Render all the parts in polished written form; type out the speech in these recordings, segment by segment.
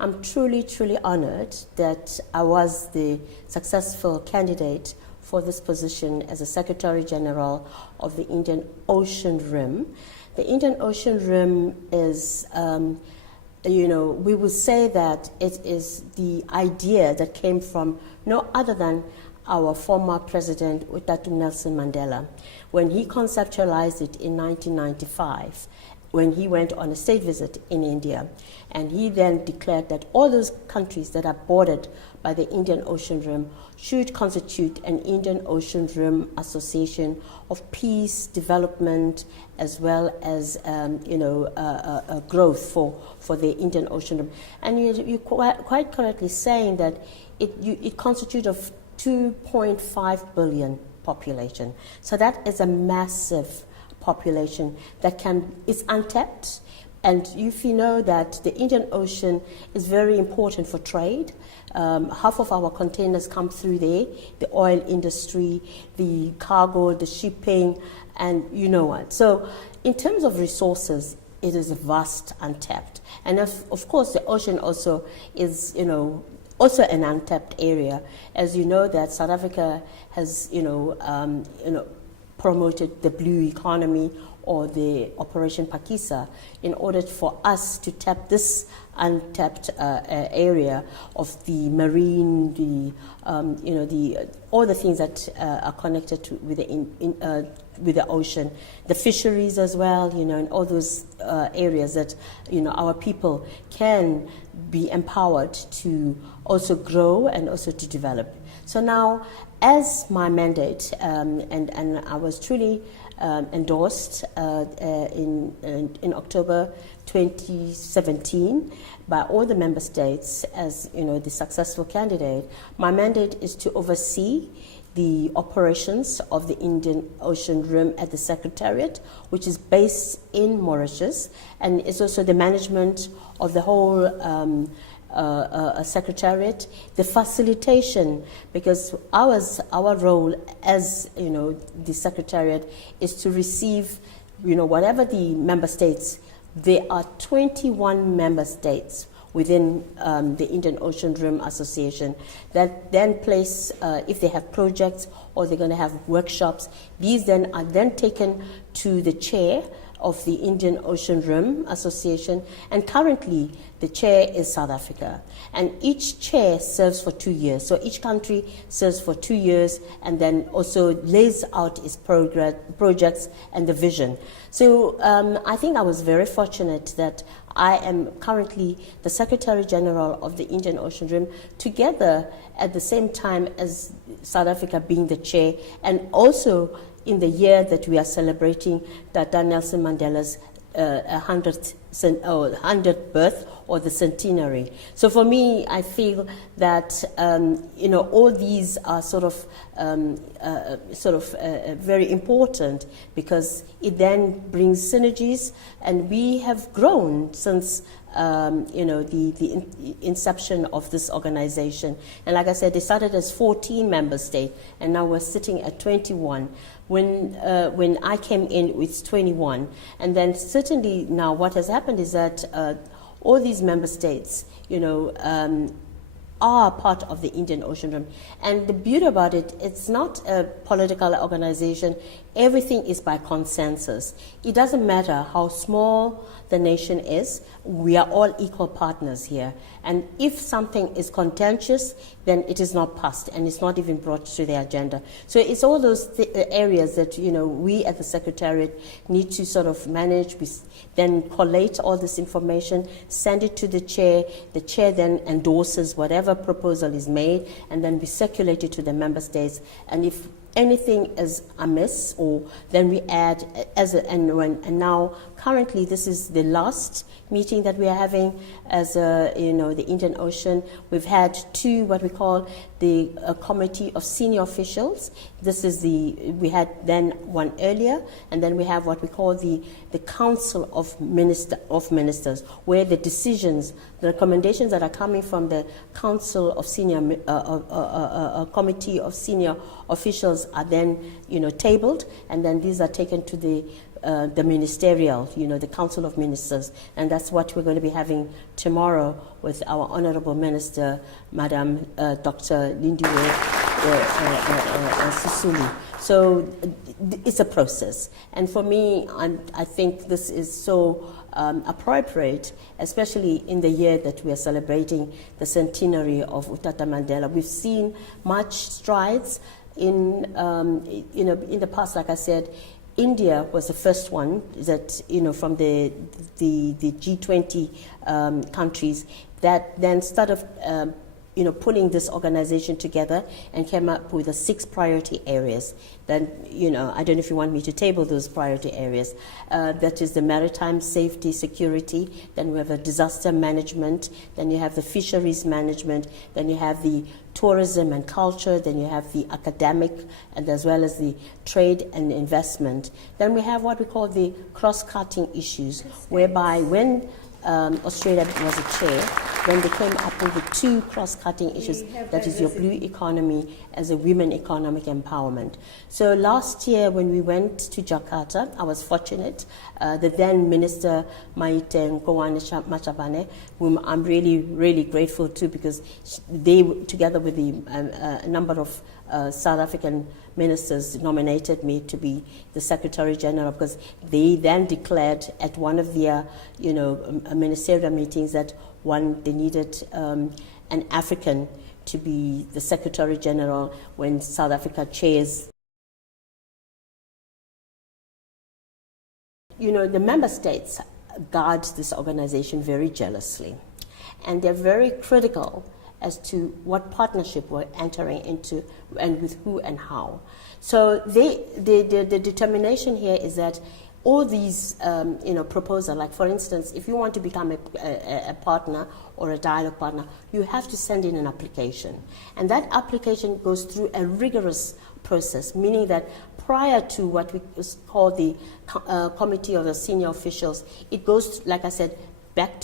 I'm truly, truly honored that I was the successful candidate for this position as a Secretary General of the Indian Ocean Rim. The Indian Ocean Rim is, we would say that it is the idea that came from no other than our former president, Utatu Nelson Mandela, when he conceptualized it in 1995, when he went on a state visit in India. And he then declared that all those countries that are bordered by the Indian Ocean Rim should constitute an Indian Ocean Rim Association of peace, development, as well as growth for the Indian Ocean Rim. And you're quite correctly saying that it constitutes of 2.5 billion population. So that is a massive population that is untapped. And if you know that the Indian Ocean is very important for trade, half of our containers come through there, the oil industry, the cargo, the shipping, and you know what. So in terms of resources, it is vast, untapped. And of course, the ocean also is, also an untapped area. As you know, that South Africa has, promoted the blue economy, or the Operation Pakisa, in order for us to tap this untapped area of the marine, all the things that are connected with the ocean, the fisheries as well, and all those areas that our people can be empowered to also grow and also to develop. So now, as my mandate, and I was truly endorsed in October 2017 by all the member states as the successful candidate. My mandate is to oversee the operations of the Indian Ocean Rim at the Secretariat, which is based in Mauritius, and it's also the management of the whole Secretariat, the facilitation, because our role as the Secretariat is to receive whatever the member states. There are 21 member states within the Indian Ocean Rim Association that then place, if they have projects or they're going to have workshops, these then are then taken to the chair of the Indian Ocean Rim Association, and currently the chair is South Africa. And each chair serves for 2 years. So each country serves for 2 years and then also lays out its projects and the vision. So I think I was very fortunate that I am currently the Secretary General of the Indian Ocean Rim, together at the same time as South Africa being the chair, and also in the year that we are celebrating Dr. Nelson Mandela's 100th birth, or the centenary. So for me, I feel that all these are sort of very important, because it then brings synergies, and we have grown since the inception of this organization. And like I said, they started as 14 member states, and now we're sitting at 21. When I came in, it's 21. And then certainly now what has happened is that all these member states, are part of the Indian Ocean Rim. And the beauty about it, it's not a political organization. Everything is by consensus. It doesn't matter how small the nation is. We are all equal partners here. And if something is contentious, then it is not passed, and it's not even brought to the agenda. So it's all those areas that we at the Secretariat need to sort of manage. We then collate all this information, send it to the chair. The chair then endorses whatever proposal is made, and then we circulate it to the member states. And if anything is amiss, or then we add and now currently this is the last meeting that we are having as the Indian Ocean. We've had two, what we call the committee of senior officials. This is we had then one earlier, and then we have what we call the Council of Ministers, where the decisions, the recommendations that are coming from the Council of Senior Committee of Senior Officials proposals are then, tabled, and then these are taken to the ministerial, the Council of Ministers, and that's what we're going to be having tomorrow with our Honourable Minister, Madam Dr. Lindiwe Sisulu. So it's a process, and for me, I think this is so appropriate, especially in the year that we are celebrating the centenary of Utata Mandela. We've seen much strides in the past. Like I said, India was the first one that, from the G20 countries that then started, pulling this organization together and came up with the 6 priority areas. Then, I don't know if you want me to table those priority areas. That is the maritime safety, security. Then we have the disaster management. Then you have the fisheries management. Then you have the tourism and culture. Then you have the academic, and as well as the trade and investment. Then we have what we call the cross-cutting issues, whereby when Australia was a chair, when they came up with the 2 cross-cutting issues, that is your blue economy as a women economic empowerment. So last year when we went to Jakarta, I was fortunate, the then Minister Maite Nkoane Machabane, whom I'm really, really grateful to, because they, together with a number of South African ministers, nominated me to be the Secretary General, because they then declared at one of their, ministerial meetings that they needed an African to be the Secretary General when South Africa chairs. The member states guard this organization very jealously, and they're very critical as to what partnership we're entering into and with who and how. So the determination here is that all these proposals, like for instance, if you want to become a partner or a dialogue partner, you have to send in an application. And that application goes through a rigorous process, meaning that prior to what we call the committee of the senior officials, it goes, like I said, back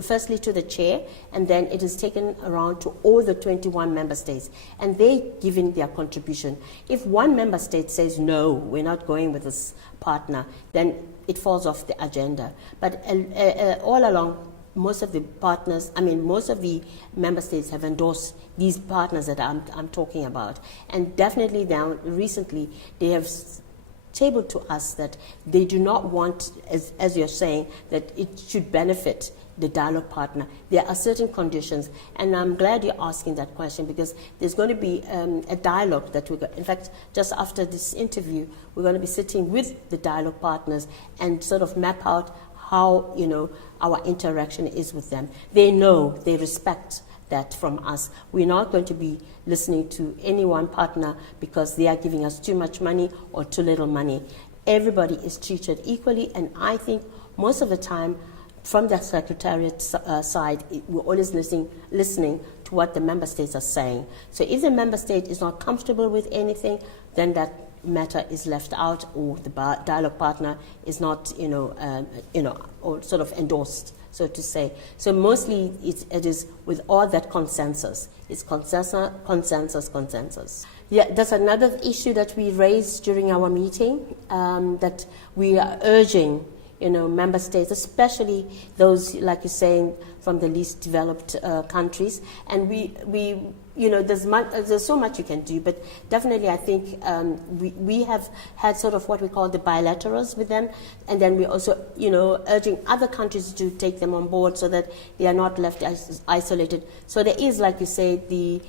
firstly to the chair, and then it is taken around to all the 21 member states, and they give in their contribution. If one member state says, no, we're not going with this partner, then it falls off the agenda. But all along, most of the member states have endorsed these partners that I'm talking about. And definitely now, recently, they have tabled to us that they do not want, as you're saying, that it should benefit the dialogue partner. There are certain conditions, and I'm glad you're asking that question, because there's going to be a dialogue that in fact, just after this interview, we're going to be sitting with the dialogue partners and sort of map out how, our interaction is with them. They know, they respect that from us. We're not going to be listening to any one partner because they are giving us too much money or too little money. Everybody is treated equally, and I think most of the time, from the Secretariat side, we're always listening to what the member states are saying. So if the member state is not comfortable with anything, then that matter is left out, or the dialogue partner is not, or sort of endorsed, so to say. So mostly it is with all that consensus. It's consensus. Yeah, that's another issue that we raised during our meeting, that we are urging, member states, especially those, like you're saying, from the least developed countries. And there's so much you can do, but definitely I think we have had sort of what we call the bilaterals with them, and then we're also, urging other countries to take them on board so that they are not left isolated. So there is, like you say, the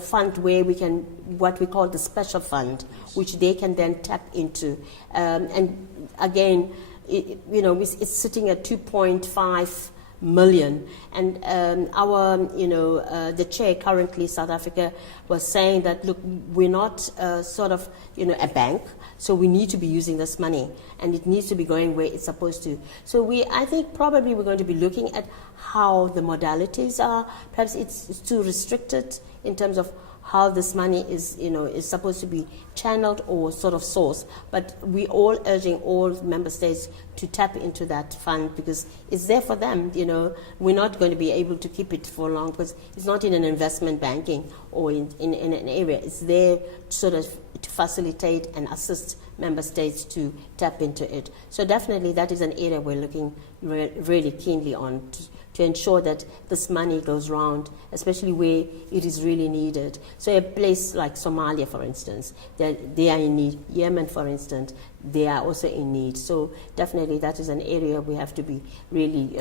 fund where we can, what we call the special fund, which they can then tap into. And again, it's sitting at 2.5 million, and the chair currently, South Africa, was saying that, look, we're not sort of a bank, so we need to be using this money, and it needs to be going where it's supposed to. So I think probably we're going to be looking at how the modalities are. Perhaps it's too restricted in terms of how this money is supposed to be channeled or sort of sourced. But we all urging all member states to tap into that fund, because it's there for them. We're not going to be able to keep it for long, because it's not in an investment banking or in an area. It's there sort of to facilitate and assist member states to tap into it. So definitely that is an area we're looking really keenly on to ensure that this money goes round, especially where it is really needed. So a place like Somalia, for instance, they are in need. Yemen, for instance, they are also in need. So definitely that is an area we have to be really,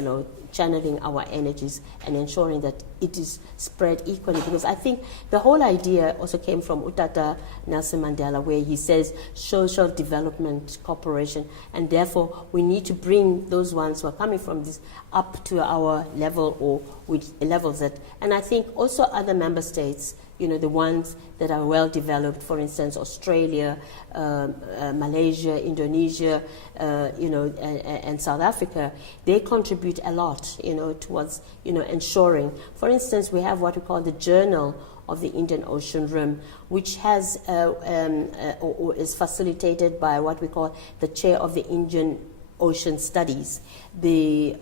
channeling our energies and ensuring that it is spread equally. Because I think the whole idea also came from Utata Nelson Mandela, where he says social development cooperation, and therefore we need to bring those ones who are coming from this up to our level or with levels that, and I think also other member states, the ones that are well developed, for instance, Australia, Malaysia, Indonesia, and South Africa, they contribute a lot, towards, ensuring. For instance, we have what we call the Journal of the Indian Ocean Rim, which has or is facilitated by what we call the chair of the Indian Ocean Studies. The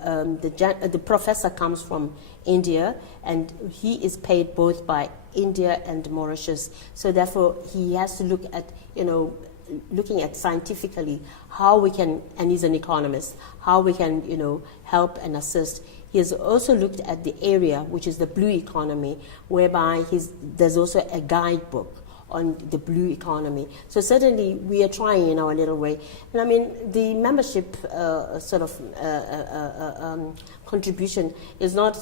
professor comes from India, and he is paid both by India and Mauritius. So therefore, he has to look at, looking at scientifically how we can, and he's an economist, how we can, help and assist. He has also looked at the area, which is the blue economy, whereby there's also a guidebook on the blue economy. So certainly we are trying in our little way. And I mean, the membership contribution is not,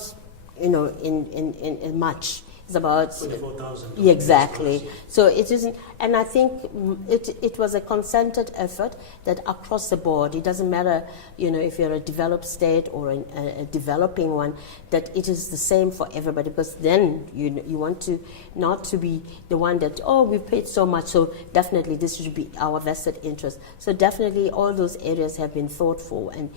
in much. It's about 24,000. Exactly. So it isn't, and I think it was a concerted effort that across the board, it doesn't matter, if you're a developed state or a developing one, that it is the same for everybody, because then you want to not to be the one that, we've paid so much, so definitely this should be our vested interest. So definitely all those areas have been thought for, and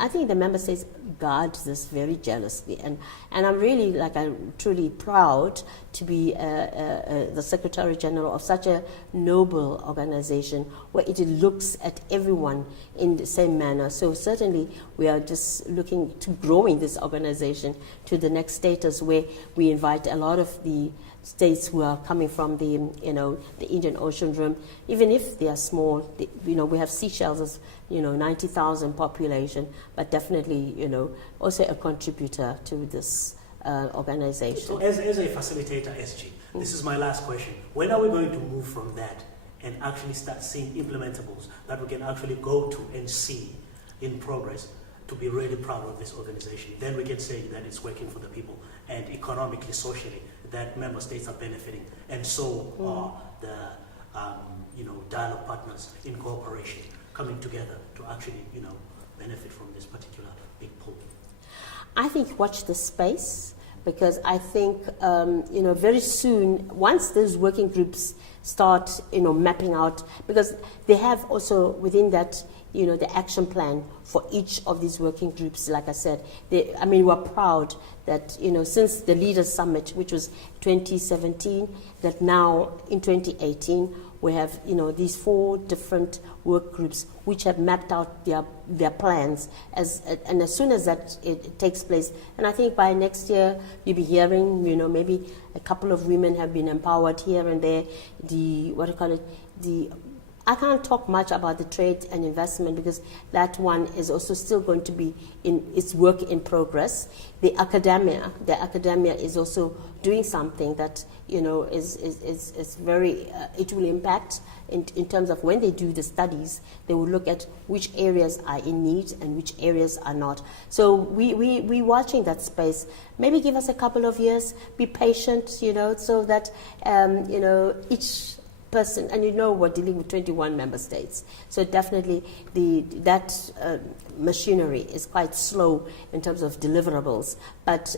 I think the member states guard this very jealously, and I'm really, I'm truly proud to be the Secretary General of such a noble organization where it looks at everyone in the same manner. So certainly we are just looking to growing this organization to the next status where we invite a lot of the states who are coming from the the Indian Ocean Rim, even if they are small. We have Seychelles as 90,000 population, but definitely also a contributor to this organization. So as a facilitator, SG, this is my last question. When are we going to move from that and actually start seeing implementables that we can actually go to and see in progress to be really proud of this organization? Then we can say that it's working for the people, and economically, socially, that member states are benefiting, and so are the dialogue partners in cooperation coming together to actually benefit from this particular big pool. I think watch the space, because I think very soon, once those working groups start mapping out, because they have also within that the action plan for each of these working groups. Like I said, we're proud that since the Leaders Summit, which was 2017, that now in 2018 we have these 4 different work groups which have mapped out their plans and as soon as that it takes place, and I think by next year you'll be hearing maybe a couple of women have been empowered here and there. I can't talk much about the trade and investment because that one is also still going to be in its work in progress. The academia is also doing something that is very it will impact in terms of when they do the studies. They will look at which areas are in need and which areas are not. So we watching that space. Maybe give us a couple of years. Be patient, so that each person, and we're dealing with 21 member states, so definitely that machinery is quite slow in terms of deliverables. But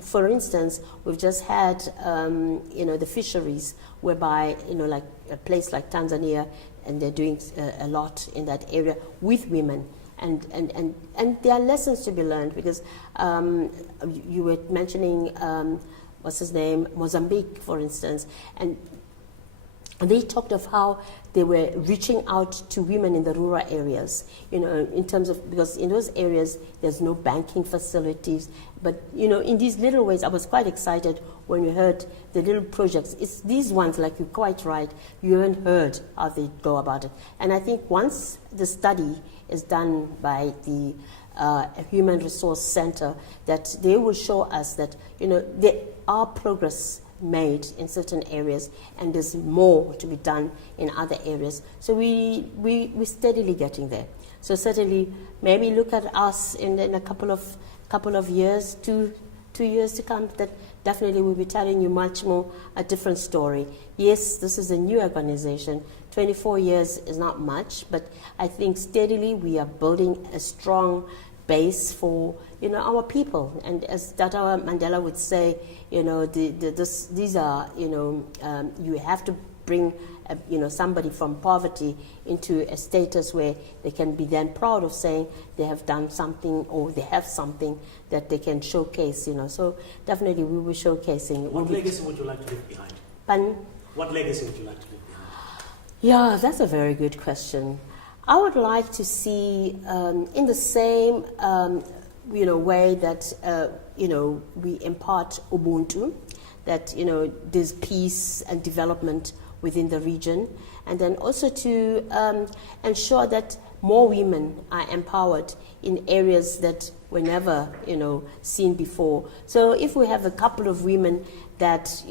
for instance, we've just had the fisheries, whereby like a place like Tanzania, and they're doing a lot in that area with women. And there are lessons to be learned, because you were mentioning what's his name, Mozambique, for instance, and they talked of how they were reaching out to women in the rural areas, in terms of, because in those areas there's no banking facilities. But, in these little ways, I was quite excited when you heard the little projects. It's these ones, like you're quite right, you haven't heard how they go about it. And I think once the study is done by the Human Resource Center, that they will show us that, there are progress made in certain areas, and there's more to be done in other areas. So we're steadily getting there. So certainly, maybe look at us in a couple of years, two years to come, that definitely we'll be telling you much more a different story. Yes, this is a new organization. 24 years is not much, but I think steadily we are building a strong base for our people. And as Dr. Mandela would say, these are you have to bring somebody from poverty into a status where they can be then proud of saying they have done something, or they have something that they can showcase. So definitely we will be showcasing. What legacy would you like to leave behind? Pardon? What legacy would you like to leave behind? Yeah, that's a very good question. I would like to see, in the same way that we impart Ubuntu, that there's peace and development within the region, and then also to ensure that more women are empowered in areas that were never seen before. So if we have a couple of women that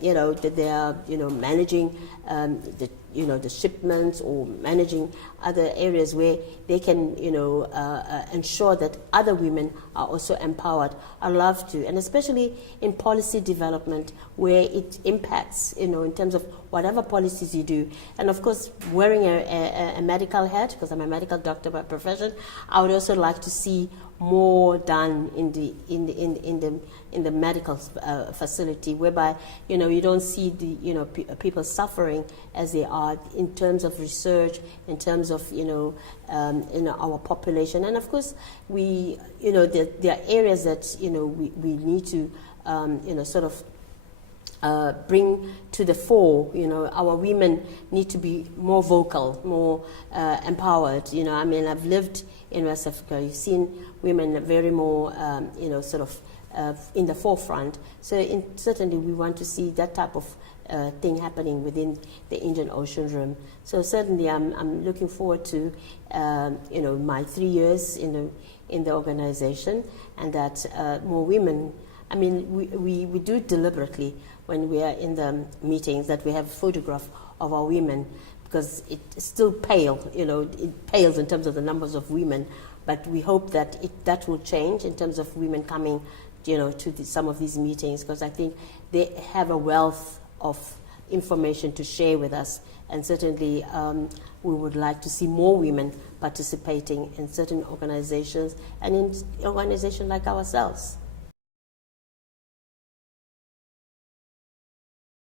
that they are managing the shipments, or managing other areas where they can ensure that other women are also empowered. I love to, and especially in policy development where it impacts in terms of whatever policies you do. And of course, wearing a medical hat, because I'm a medical doctor by profession, I would also like to see more done in the medical facility, whereby you don't see the people suffering as they are in terms of research, in terms of our population. And of course, we there are areas that we need to sort of bring to the fore. Our women need to be more vocal, more empowered. I've lived in West Africa. You've seen women very more, sort of in the forefront. So certainly we want to see that type of thing happening within the Indian Ocean Rim. So certainly I'm looking forward to, my 3 years in the organization, and that more women. We do it deliberately when we are in the meetings, that we have a photograph of our women, because it's still pale, it pales in terms of the numbers of women, but we hope that that will change in terms of women coming, to some of these meetings, because I think they have a wealth of information to share with us, and certainly we would like to see more women participating in certain organizations, and in organizations like ourselves.